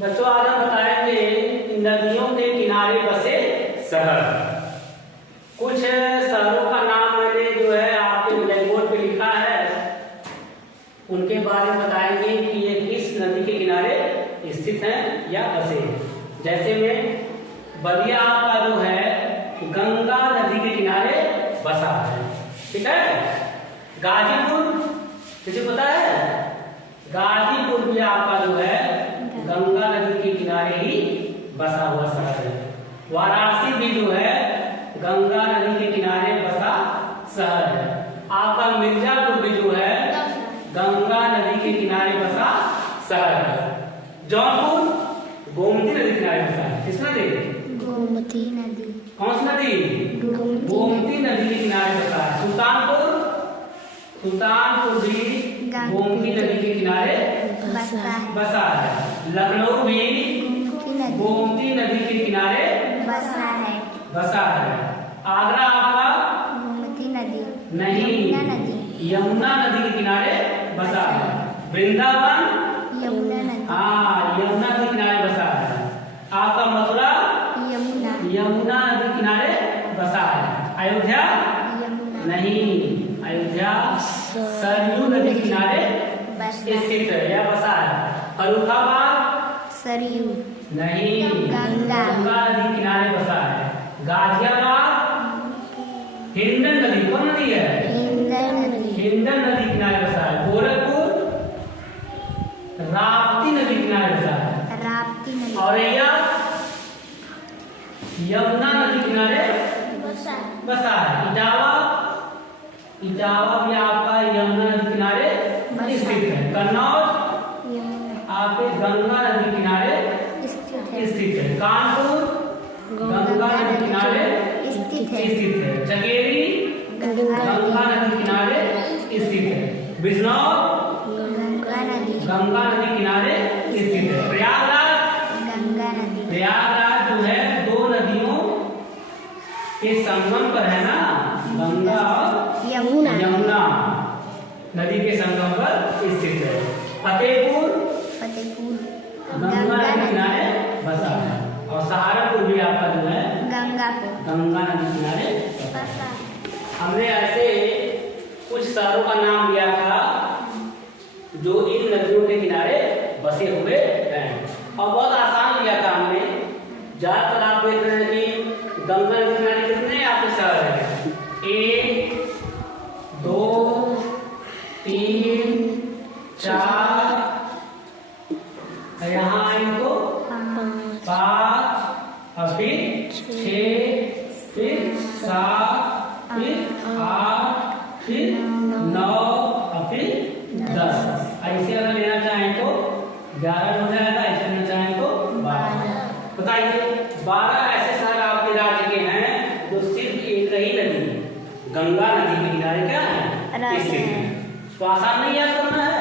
बच्चों आज हम बताएंगे नदियों के किनारे बसे शहर। कुछ शहरों का नाम मैंने जो है आपके ब्लैक बोर्ड पे लिखा है, उनके बारे में बताएंगे कि ये किस नदी के किनारे स्थित हैं या बसे हैं। जैसे में बलिया आपका जो है गंगा नदी के किनारे बसा है, ठीक है। गाजीपुर किसे पता है? गाजीपुर भी आपका जो है गंगा नदी के किनारे ही बसा हुआ शहर है। वाराणसी भी जो है गंगा नदी के किनारे बसा शहर है। आपका मिर्जापुर भी जो है गंगा नदी के किनारे बसा शहर है। जौनपुर गोमती नदी के किनारे बसा है। किस नदी? गोमती नदी। कौन सी नदी? गोमती नदी के किनारे बसा है। सुल्तानपुर भी गोमती नदी के किनारे बसा है। लखनऊ भी गोमती नदी के किनारे बसा है। आगरा आपका गोमती नदी नहीं, यमुना नदी के किनारे बसा है। वृंदावन यमुना नदी, हाँ यमुना नदी के किनारे बसा है। आपका मथुरा यमुना नदी के किनारे बसा है। अयोध्या नहीं, अयोध्या सरयू नदी के किनारे स्थित है या बसा है। फर्रुखाबाद सरयू नहीं, गंगा नदी के किनारे बसा है। गाजियाबाद हिंडन नदी, कौन नदी है? हिंडन नदी किनारे बसा है। गोरखपुर राप्ती नदी किनारे बसा है। औरैया यमुना नदी किनारे बसा है। इटावा भी आपका यमुना नदी किनारे स्थित है। कन्नौज आपके गंगा नदी किनारे स्थित है। कानपुर गंगा नदी किनारे स्थित है। चकेरी गंगा नदी किनारे स्थित है। बिजनौर गंगा नदी किनारे स्थित है। प्रयागराज जो है दो नदियों के संगम पर है ना, गंगा और यमुना नदी के संगम पर स्थित है। फतेहपुर गंगा नदी किनारे बसा है। और सहारनपुर भी आपका जो है गंगा नदी किनारे बसा है। हमने ऐसे कुछ शहरों का नाम लिया था जो इन नदियों के किनारे बसे हुए हैं, और बहुत आसान लिया था हमने। ज्यादातर आप देख रहे हैं कि गंगा नदी किनारे कितने आपके शहर है? 1 2 3 4, यहाँ आए तो 5, और फिर 6, फिर 7, फिर 8, फिर 9, और फिर 10। ऐसे अगर लेना चाहें तो 11 हो जाएगा, ऐसे लेना चाहें तो 12। बताइए 12 ऐसे शहर आपके राज्य के हैं जो सिर्फ एक ही नदी गंगा नदी के किनारे क्या है स्थित है। तो आसान नहीं याद करना है।